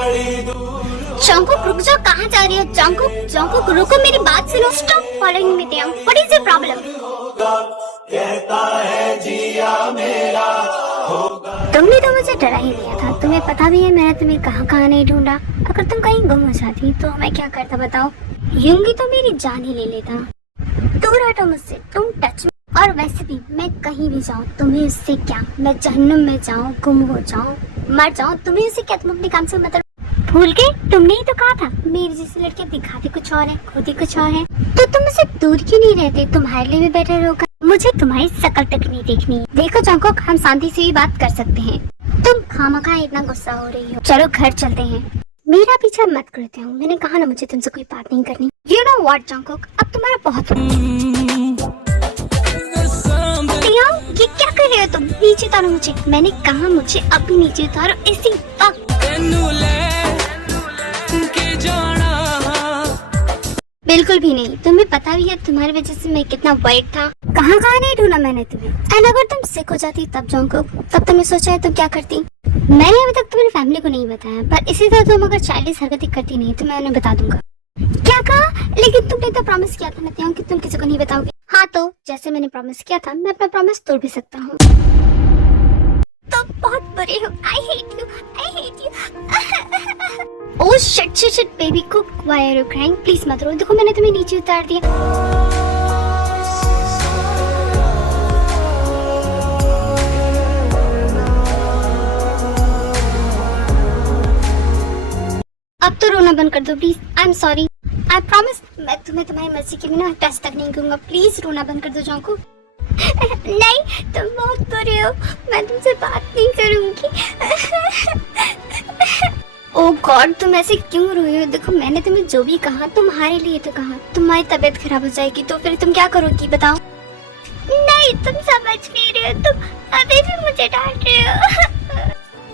Jungkook रुक जाओ, कहाँ जा रही हो? जंकुक जंकुक रुको, मेरी बात सुनो। Stop following me Taeyong, what is your problem? तुमने तो मुझे डरा ही दिया था, तुम्हें पता भी है मैंने तुम्हें कहाँ कहाँ नहीं ढूंढा। अगर तुम कहीं गुम हो जाती तो मैं क्या करता बताओ? यूंगी तो मेरी जान ही ले लेता। दूर हटो मुझसे, तुम टच में। और वैसे भी मैं कहीं भी जाऊँ तुम्हें उससे क्या, मैं जहन्नुम में जाऊँ, गुम हो जाऊँ, मर जाऊँ, तुम्हें उससे क्या? तुम अपने काम से मतलब भूल गए? तुमने ही तो कहा था मेरी जैसी लड़के दिखाते कुछ और है, होती कुछ और है। तो तुम मुझसे दूर क्यों नहीं रहते? तुम्हारे लिए भी बेटर होगा। मुझे तुम्हारी शकल तक नहीं देखनी है। देखो जंकुक, हम शांति से भी बात कर सकते हैं। तुम खामखा इतना गुस्सा हो रही हो। चलो घर चलते हैं। मेरा पीछा मत करते हो, मैंने कहा ना मुझे तुमसे कोई बात नहीं करनी। यू नो व्हाट जंकुक, अब तुम्हारा बहुत ये क्या कर रहे हो तुम? नीचे उतारो मुझे, मैंने कहा मुझे अभी नीचे उतारो इसी वक्त। बिल्कुल भी नहीं, तुम्हें पता भी है तुम्हारी वजह से मैं कितना वाइट था। कहाँ कहाँ नहीं ढूंढा मैंने तुम्हें। एंड अगर तुम सिक हो जाती तब जंकुक, तब तुमने सोचा है तुम क्या करती? मैंने अभी तक तुम्हारी फैमिली को नहीं बताया, पर इसी तरह तुम अगर चाइल्डिश हरकतें करती नहीं तो मैं उन्हें बता दूंगा। क्या कहा? लेकिन तुमने तो प्रॉमिस किया था ना कि तुम किसी को नहीं बताओगे। हाँ तो जैसे मैंने प्रॉमिस किया था, मैं अपना प्रॉमिस तोड़ भी सकता हूँ। तो बहुत बुरे हो। I hate you, I hate you. Oh shit shit shit baby cook, why are you crying? Please मत रो। देखो मैंने तुम्हें नीचे उतार दिया। अब तो रोना बंद कर दो please. I am sorry, I promise मैं तुम्हें तुम्हारी मर्जी के बिना टच तक नहीं करूंगा। प्लीज रोना बंद कर दो जंकुक। नहीं तुम बहुत बुरे हो, मैं तुमसे बात नहीं करूंगी। ओह गॉड, तुम ऐसे क्यों रो रही हो? देखो मैंने तुम्हें जो भी कहा तुम्हारे लिए तो कहा। तुम्हारी तबीयत खराब हो जाएगी तो फिर तुम क्या करोगी बताओ? नहीं तुम समझ नहीं रहे हो, तुम अभी भी मुझे डांट रहे हो।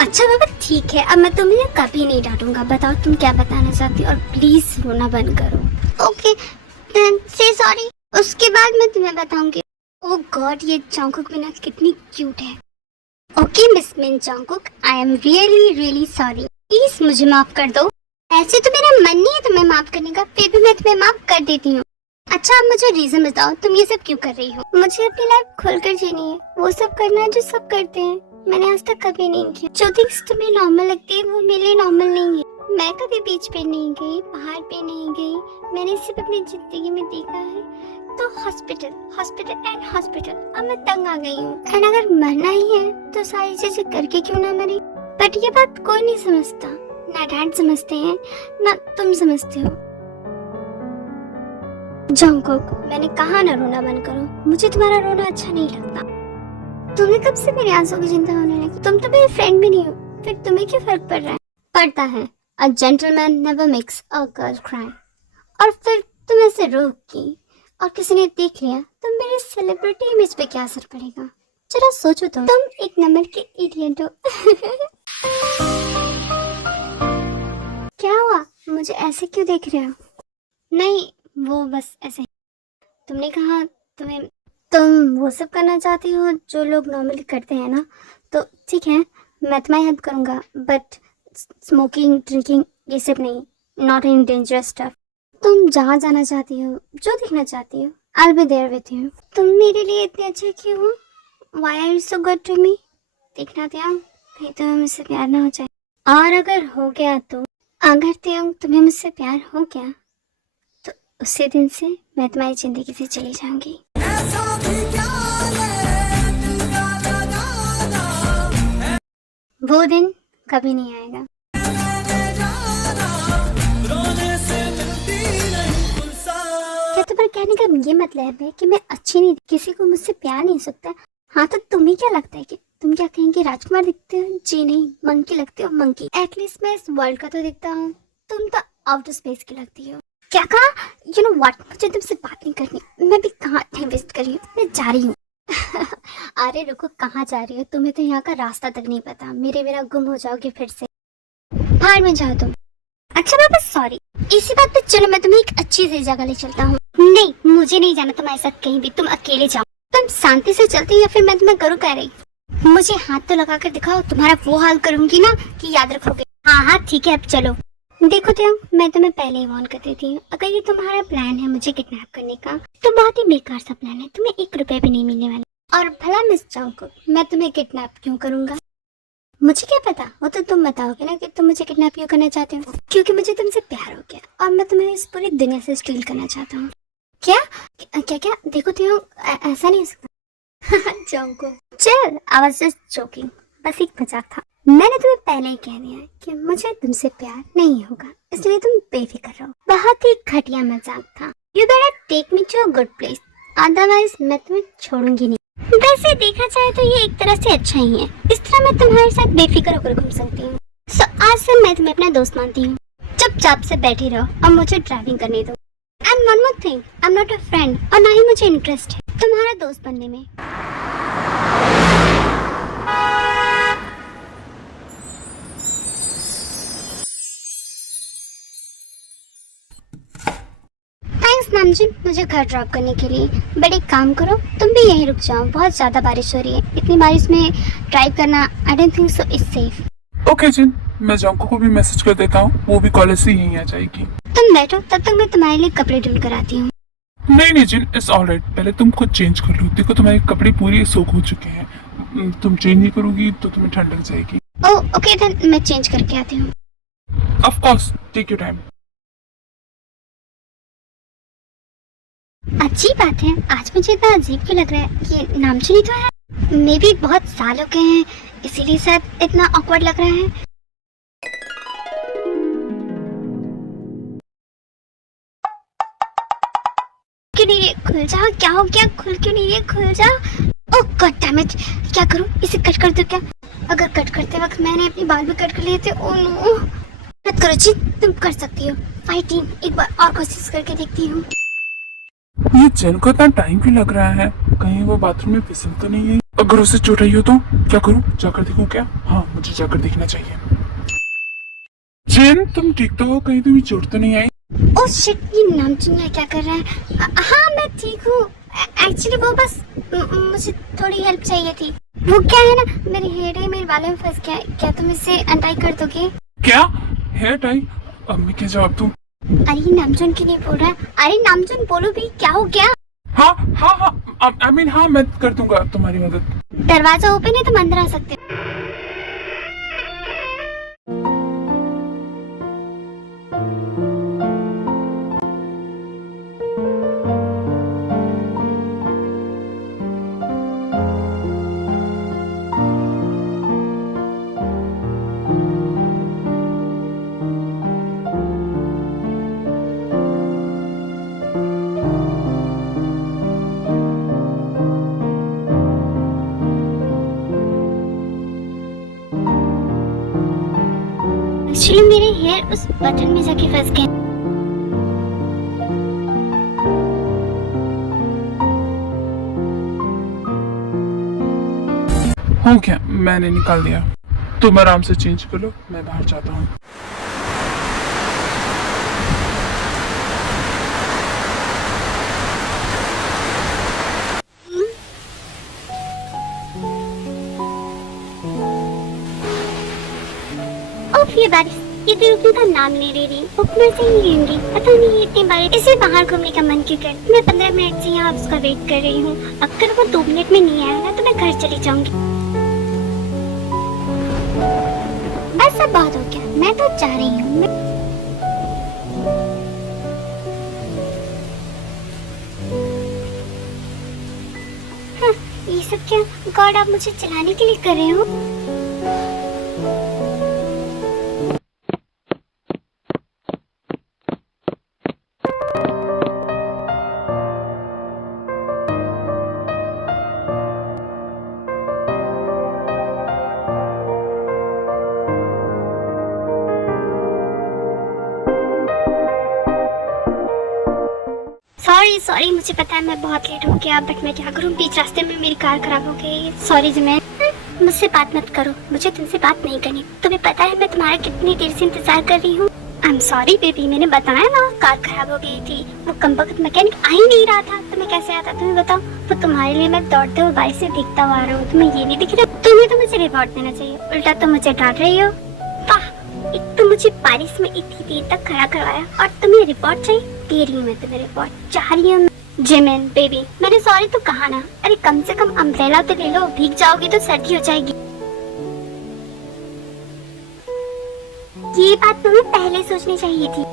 अच्छा बाबा ठीक है, अब मैं तुम्हें कभी नहीं डांटूंगा। बताओ तुम क्या बताना चाहती हो और प्लीज रोना बंद करो। ओके से सॉरी, उसके बाद मैं तुम्हें बताऊंगी। ओह गॉड, ये जंकुक बिना कितनी क्यूट है। ओके मिस मिन Jungkook, I am really really sorry, please मुझे माफ कर दो। ऐसे तो मेरा मन नहीं है तुम्हें माफ करने का, फिर भी मैं तुम्हें माफ कर देती हूँ। अच्छा अब मुझे रीजन बताओ, तुम ये सब क्यों कर रही हो? मुझे अपनी लाइफ खुलकर जीनी है, वो सब करना है जो सब करते हैं। मैंने आज तक कभी नहीं किया। जो थिंग्स तुम्हें नॉर्मल लगती है वो मेरे लिए नॉर्मल नहीं है। मैं कभी बीच पे नहीं गई, पहाड़ पे नहीं गई, मैंने सिर्फ अपनी जिंदगी में देखा है तो हॉस्पिटल हॉस्पिटल एंड हॉस्पिटल। अब मैं तंग आ गई हूँ। एंड अगर मरना ही है तो सारी चीजें करके क्यों ना मरे। बट ये बात कोई नहीं समझता, ना डैड समझते हैं ना तुम समझते हो। जंकुक मैंने कहा ना रोना बंद करो, मुझे तुम्हारा रोना अच्छा नहीं लगता। तुम्हें कब से मेरे आंसू की चिंता होने लगी? तुम तो मेरे फ्रेंड भी नहीं हो, फिर तुम्हें क्या फर्क पड़ रहा है? पड़ता है। A gentleman never makes a girl cry. और फिर तुम ऐसे रोगी और किसी ने देख लिया तो मेरे सेलिब्रिटी इमेज पे क्या असर पड़ेगा? जरा सोचो तो, तुम एक नंबर के इडियट हो। क्या हुआ, मुझे ऐसे क्यों देख रहे हो? नहीं वो बस ऐसे। तुमने कहा तुम वो सब करना चाहती हो जो लोग नॉर्मली करते हैं ना, तो ठीक है मैं तुम्हारी हेल्प करूंगा, बट स्मोकिंग ड्रिंकिंग ये सब नहीं, नॉट इन डेंजरस स्टफ। तुम जहाँ जाना चाहती हो, जो देखना चाहती हो, I will be there with you. तुम मेरे लिए इतने अच्छे क्यों हो? Why are you so good to me? देखना त्याग, कहीं तुम्हें मुझसे प्यार ना हो जाए। और अगर हो गया तो, अगर त्याग तुम्हें मुझसे प्यार हो गया तो उसी दिन से मैं तुम्हारी जिंदगी से चली जाऊंगी। वो दिन कभी नहीं आएगा। क्या तुम्हारे कहने का ये मतलब है कि मैं अच्छी नहीं, किसी को मुझसे प्यार नहीं सकता? हाँ तो तुम्हें क्या लगता है कि तुम क्या कहेंगे राजकुमार दिखते हो? जी नहीं, मंकी लगते हो, मंकी। एटलीस्ट मैं इस वर्ल्ड का तो दिखता हूँ, तुम तो आउटर स्पेस की लगती हो। क्या कहा? यू नो व्हाट, मुझे तुमसे बात नहीं करनी। मैं भी कहाँ टाइम वेस्ट कर रही हूँ, मैं जा रही हूँ। अरे रुको, कहाँ जा रही हो? तुम्हें तो यहाँ का रास्ता तक नहीं पता, मेरे बिना गुम हो जाओगे फिर से। बाहर में जाओ तुम। अच्छा बाबा सॉरी, इसी बात पे चलो मैं तुम्हें एक अच्छी सी जगह ले चलता हूँ। नहीं मुझे नहीं जाना तुम्हारे साथ कहीं भी, तुम अकेले जाओ। तुम शांति से चलती या फिर मैं तुम्हें करूँ कह रही? मुझे हाथ तो लगा कर दिखाओ, तुम्हारा वो हाल करूंगी ना कि याद रखोगे। हाँ हाँ ठीक है, अब चलो। देखो तो मैं तुम्हें पहले ही वार्न कर देती हूँ, अगर ये तुम्हारा प्लान है मुझे किडनैप करने का तो बहुत ही बेकार सा प्लान है, तुम्हें 1 रुपए भी नहीं मिलने वाला। और भला मिस चांको, मैं तुम्हें किडनैप क्यों करूंगा? मुझे क्या पता, वो तो तुम बताओगे ना कि तुम मुझे किडनैप क्यों करना चाहते हो। क्योंकि मुझे तुमसे प्यार हो गया और मैं तुम्हें इस पूरी दुनिया से स्टील करना चाहता हूँ। क्या क्या क्या? देखो तो ऐसा नहीं हो सकता। चांको चल, आई वाज जस्ट जोकिंग, बस एक मजाक था। मैंने तुम्हें पहले ही कह दिया है कि मुझे तुमसे प्यार नहीं होगा, इसलिए तुम बेफिक्र रहो। बहुत ही घटिया मजाक था। You better take me to a good place, otherwise मैं तुम्हें छोड़ूंगी नहीं। वैसे देखा जाए तो ये एक तरह से अच्छा ही है, इस तरह मैं तुम्हारे साथ बेफिक्र होकर घूम सकती हूँ। सो आज से मैं तुम्हें अपना दोस्त मानती हूँ। चुपचाप से बैठी रहो और मुझे ड्राइविंग करने दो। And one more thing, I am not a friend और ना ही मुझे इंटरेस्ट है तुम्हारा दोस्त बनने में। थैंक्स नामजिन मुझे घर ड्रॉप करने के लिए। बट एक काम करो, तुम भी यहीं रुक जाओ, बहुत ज्यादा बारिश हो रही है। इतनी बारिश में ड्राइव करना I don't think so is safe. Okay Jin, मैं जॉन्को को भी मैसेज कर देता हूँ, वो भी कॉलेज से यहीं आ जाएगी। तुम बैठो, तब तक मैं तुम्हारे लिए कपड़े ढूंढ कर आती हूँ। नहीं जिन, इट्स ऑलराइट, पहले तुम खुद चेंज कर लो। देखो तुम्हारे कपड़े पूरे सोख हो चुके हैं, तुम चेंज नहीं करोगी तो तुम्हें ठंड लग जाएगी। ओह ओके देन मैं चेंज करके आती हूँ। Of course, take your time. अजीब बात है, आज मुझे इतना अजीब क्यों लग रहा है कि नामचुनी तो है। मे भी बहुत साल हो गए हैं इसीलिए शायद इतना ऑकवर्ड लग रहा है। क्यों नहीं रही? खुल जाओ, क्या हो गया? खुल क्यों नहीं रही? खुल जाओ। ओह गॉड डैम इट, क्या करूं? इसे कट कर दूं क्या? अगर कट करते वक्त मैंने अपने बाल भी कट कर लिए थे। ओह नो, मत करो जी, तुम कर सकती हो। फाइटिंग, एक बार और कोशिश करके देखती हूँ। ये जिन को इतना टाइम क्यों लग रहा है? कहीं वो बाथरूम में फिसल तो नहीं है? अगर उसे चोट आई हो तो क्या करूं? जाकर देखूं क्या? हाँ, मुझे जाकर देखना चाहिए। जिन, तुम ठीक तो हो? कहीं तुम्हें चोट तो नहीं आई? ओह शिट, ये नामचुनिया क्या कर रहा है? हाँ मैं ठीक हूँ। एक्चुअली वो बस मुझे थोड़ी हेल्प चाहिए थी। वो क्या है ना, मेरे हेयर है मेरे बालों में फंस गया है। क्या तुम इसे अनटाई कर दोगे? क्या हेयर टाई? अब मैं क्या जवाब दूं? अरे नामचुन क्यों नहीं बोल रहा? अरे नामचुन बोलो भी, क्या हो गया? हाँ हाँ हाँ, आई मीन हाँ, मैं कर दूंगा तुम्हारी मदद। दरवाजा ओपन है, तुम अंदर आ सकते हो। एक्चुअली मेरे हेयर उस बटन में जाके फंस गए। हो गया, मैंने निकाल दिया। तुम आराम से चेंज कर लो, मैं बाहर जाता हूँ। ओह ये बारिश, ये तो रुकने का नाम नहीं ले रही। ऊपर से ही रहेंगी, पता नहीं इतनी बारिश। इसे बाहर घूमने का मन क्यों कर। मैं 15 मिनट से यहाँ उसका वेट कर रही हूँ। अगर वो 2 मिनट में नहीं आया ना तो मैं घर चली जाऊंगी। बस अब बहुत हो गया, मैं तो जा रही हूँ। हाँ, ये सब क्या गॉड, आप मुझे चलाने के लिए कर रहे हो? सॉरी मुझे पता है मैं बहुत लेट हो गया, बट मैं क्या करूँ, बीच रास्ते में मेरी कार खराब हो गई। सॉरी जिमैन, मुझसे बात मत करो, मुझे तुमसे बात नहीं करनी। तुम्हें पता है मैं तुम्हारा कितनी देर से इंतजार कर रही हूँ। आई एम सॉरी बेबी, मैंने बताया ना कार खराब हो गई थी। वो कमबख्त मैकेनिक आ ही नहीं रहा था, तो मैं कैसे आता तुम्हें बताओ। तो तुम्हारे लिए मैं दौड़ते हुए बाइक से दिखता हुआ आ रहा हूँ। तुम्हें ये नहीं दिख रहा? तुम्हें तो मुझे रिवॉर्ड देना चाहिए, उल्टा तुम मुझे डांट रही हो। वाह, एक तो मुझे बारिश में इतनी देर तक खड़ा करवाया और तुम्हें रिपोर्ट चाहिए। दे रही हूँ मैं तुम्हें रिपोर्ट, चाह रही हूँ। जिमिन बेबी, मैंने सॉरी तो कहा ना। अरे कम से कम अम्ब्रेला तो ले लो, भीग जाओगी तो सर्दी हो जाएगी। ये बात तुम्हें पहले सोचनी चाहिए थी।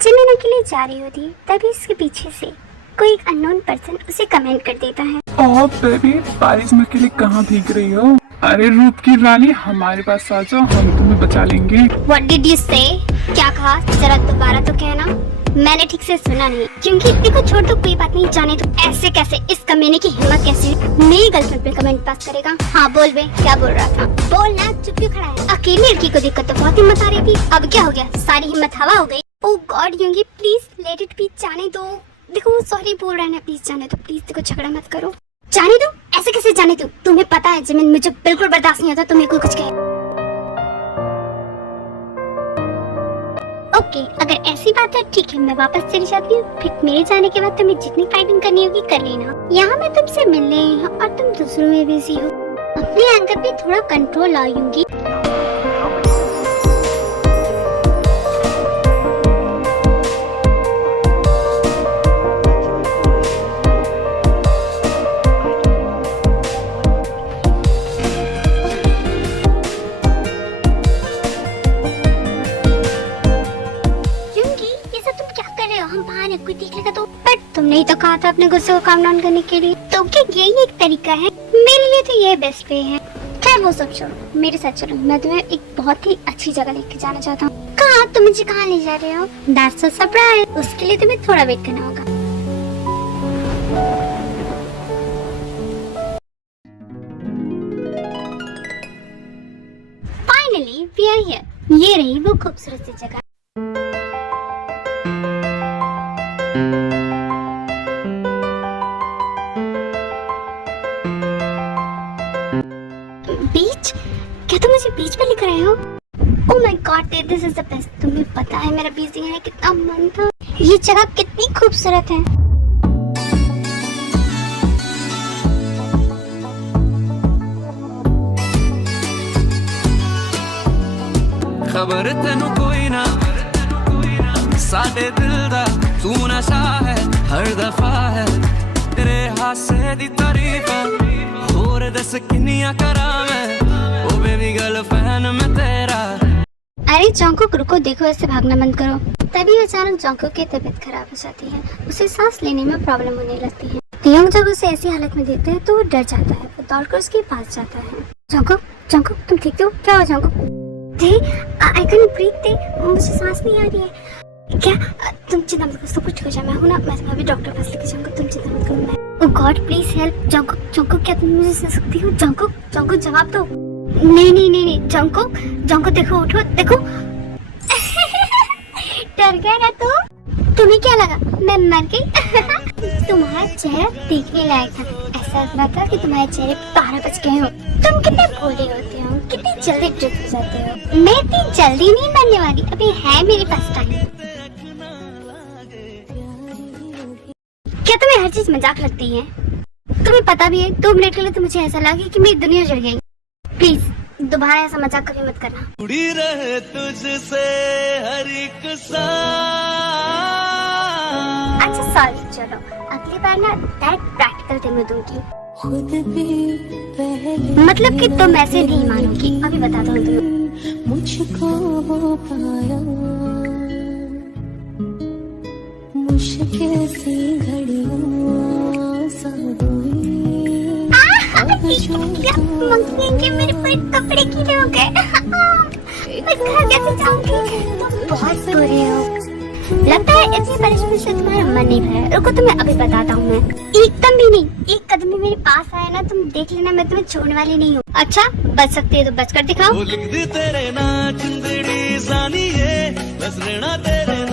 जिमिन अकेले जा रही होती तभी इसके पीछे से कोई एक अननोन पर्सन उसे कमेंट कर देता है। ओह बेबी, बारिश में अकेले कहाँ भीग रही हो? अरे रूप की रानी, हमारे पास आ जाओ, हम तुम्हें बचा लेंगे। What did you say? क्या कहा? जरा दोबारा तो कहना, मैंने ठीक से सुना नहीं। क्योंकि देखो छोड़ दो, कोई बात नहीं। जाने तो ऐसे कैसे, इस कमीने की हिम्मत कैसे मेरी गर्लफ्रेंड पे कमेंट पास करेगा? हाँ बोल बे, क्या बोल रहा था? बोलना, चुप क्यों खड़ा है? अकेली लड़की को देखकर तो बहुत हिम्मत आ रही थी, अब क्या हो गया? सारी हिम्मत हवा हो गई। Oh God Yoongi, please let it be, जाने दो। देखो वो सॉरी बोल रहा है ना, प्लीज जाने दो, प्लीज। देखो झगड़ा मत करो, जाने दो। ऐसे कैसे जाने दो? तुम्हें पता है जिमिन, मुझे बिल्कुल बर्दाश्त नहीं होता तुम्हें कोई कुछ कहे। ओके, अगर ऐसी बात है ठीक है, मैं वापस चली जाती हूँ। फिर मेरे जाने के बाद तुम्हें जितनी फाइटिंग करनी होगी कर लेना। यहाँ मैं तुमसे मिलने आई हूँ और तुम दूसरों में बिजी हो। अपने एंगर पे थोड़ा कंट्रोल लाऊंगी। कोई देख लेगा तो। बट तुमने ही तो कहा था अपने गुस्से को काम डाउन करने के लिए, तो क्या यही एक तरीका है? मेरे लिए तो ये बेस्ट वे है। खैर वो सब छोड़ो, मेरे साथ चलो, मैं तुम्हें एक बहुत ही अच्छी जगह लेके जाना चाहता हूँ। कहाँ? तुम मुझे कहाँ ले जा रहे हो? That's a surprise. उसके लिए तुम्हें थोड़ा वेट करना होगा। Finally we are here. ये रही वो खूबसूरत सी जगह। बीच? क्या तुम मुझे बीच पे लेकर आए हो? Oh my God, this is the best. तुम्हें पता है मेरा बीच देखने का कितना मन था। ये जगह कितनी खूबसूरत है। खबर तेनू कोई ना, साडे दिल दा तू नशा है, हर दफा है तेरे हासे दी तारीफ है। होर दस किन्नियां करा मैं, ओ बेबी गर्ल फैन मैं तेरा। अरे जंकुक रुको, देखो ऐसे भागना बंद करो। तभी अचानक जंकुक की तबीयत खराब हो जाती है, उसे सांस लेने में प्रॉब्लम होने लगती है। तियोंग जब उसे ऐसी हालत में देखते हैं तो वो डर जाता है, वो दौड़कर उसके पास जाता है। जंकुक, जंकुक तुम ठीक हो? क्या हुआ जंकुक? आई कैन ब्रीथ, मुझे सांस नहीं आ रही है। क्या? तुम चिंता मत करो, सब कुछ हो जाए, मैं हूं ना, मैं तुम्हें अभी डॉक्टर के पास लेके जाऊंगा, तुम चिंता मत करो। मैं oh God please help. Jungkook, Jungkook क्या तुम मुझे सुन सकती हो? जंकुक, जंकुक जवाब दो। नहीं नहीं नहीं नहीं, जंकुक, जंकुक देखो, उठो देखो। डर गया ना तू? तुम्हें क्या लगा मैं मर गई? तुम्हारा चेहरा देखने लायक था, ऐसा लग रहा था कि तुम्हारे चेहरे 12 बज गए हो। तुम कितने भोले होते हो, कितनी जल्दी ट्रिप हो जाते हो। मैं इतनी जल्दी नहीं मरने वाली, अभी है मेरे पास टाइम। क्या तुम्हें हर चीज मजाक लगती है? तुम्हें पता भी है 2 मिनट के लिए तो मुझे ऐसा लगा कि मेरी दुनिया जल गई। प्लीज दोबारा ऐसा मजाक कभी मत करना। जुड़ी रहे तुझसे हर एक अच्छा सॉरी, चलो अगली बार ना डायरेक्ट प्रैक्टिकल दे मैं दूंगी। खुद भी पहले मतलब कि तुम ऐसे नहीं मानोगी, अभी बताता हूँ तुम्हें। मुझको पाया मुश्किल सी घड़ियों सा हुई। मंगनी के मेरे पूरे कपड़े गीले हो गए। मैं घर कैसे जाऊंगी? तुम बहुत बुरे हो। लगता है इतनी परेशानी से तुम्हारा मन नहीं भरा। रुको तुम्हें अभी बताता हूँ मैं। एकदम भी नहीं, एक कदम भी मेरे पास आया ना तुम देख लेना, मैं तुम्हें छोड़ने वाली नहीं हूँ। अच्छा बच सकती है तो बच कर दिखाओ। लिख दी तेरे ना जिंदड़ी जानी है, बस रहना तेरे